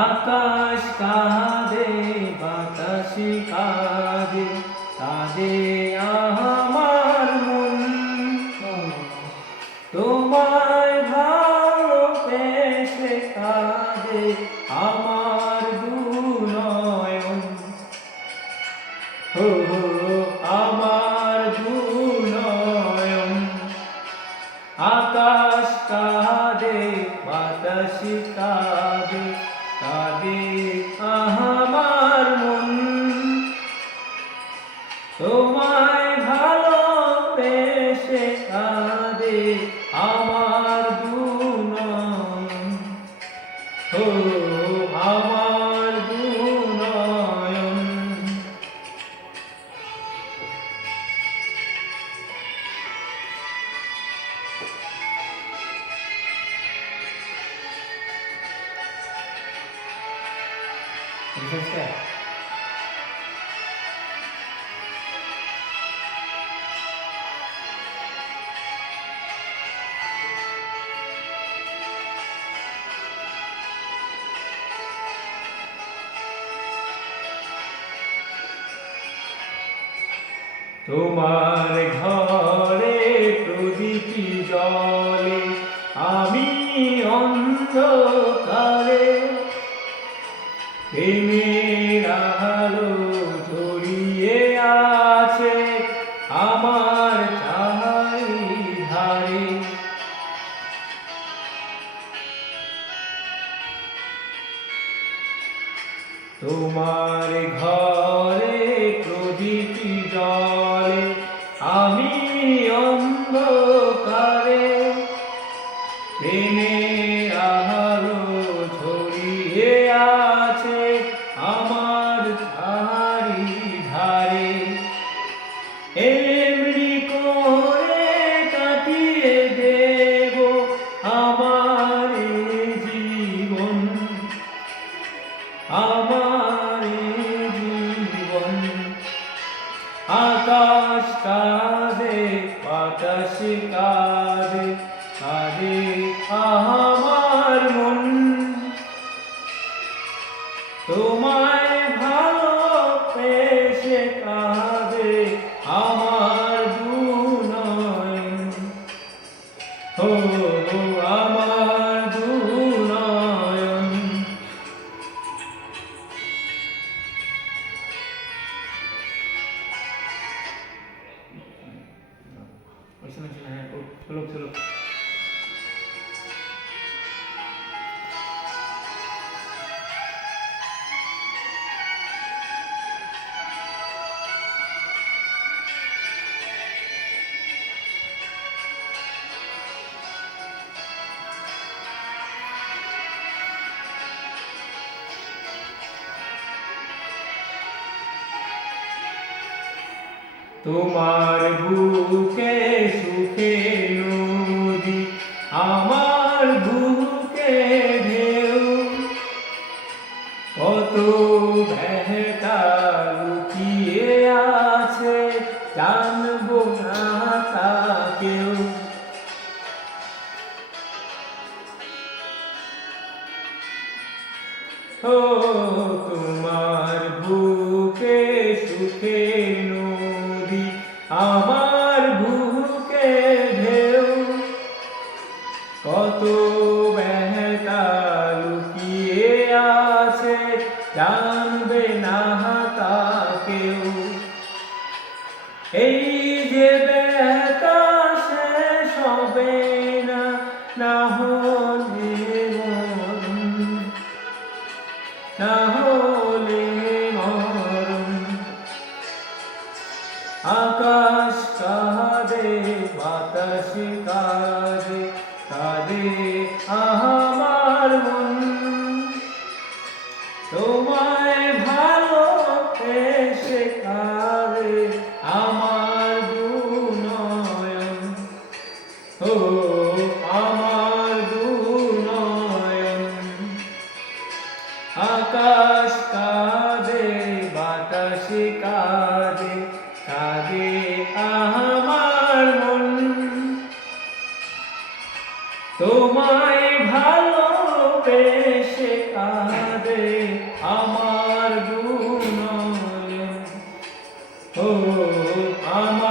আকাশ কাঁদে বাতাস কাঁদে কাঁদে আমার মন তোমায় ভালোবেসে কাঁদে আমার দু নয়ন আমার দু নয়ন আকাশ কাঁদে বাতাস কাঁদে কাঁদে আমার মন তোমায় ভালোবেসে কাঁদে আমার দু নয়ন আমার দু নয়ন তোমার ঘরে প্রদীপী জলে আমি অন্ধকারে প্রেমের আলো জড়িয়ে আছে আমার চারিধারে তোমার ঘরে প্রদীপী জলে আমি অন্ধকারে প্রেমের আলো ছড়িয়ে আছে আমার চারিধারে এমনি করে কাটিয়ে দেব আমার জীবন আমার জীবন আকাশ কাঁদে বাতাস কাঁদে কাঁদে আমার মন তোমায় ভালোবেসে কাঁদে আমার দু নয়ন আমার দু নয়ন চলো তোমার বুকে সুখে নদী আমার বুকে ঢেউ কত ভেটা লুকিয়ে আছে জানবো না তা কেউ তোমার বুকে সুখে নদী আমার বুকে ঢেউ কত বেহতা লুকিয়ে আছে জানবে না তা কেউ এই যে বেহতা শেষ হবে না না হলে না হলে মরণ আকাশ কাঁদে বাতাস কাঁদে কাঁদে আমার মন তোমায় ভালোবেসে কাঁদে আমার দু নয়ন আমার দু নয়ন আকাশ কাঁদে বাতাস কাঁদে কাঁদে আমার মন তোমায় ভালো বেশে কাঁদে আমার দুনয়ন ও আমার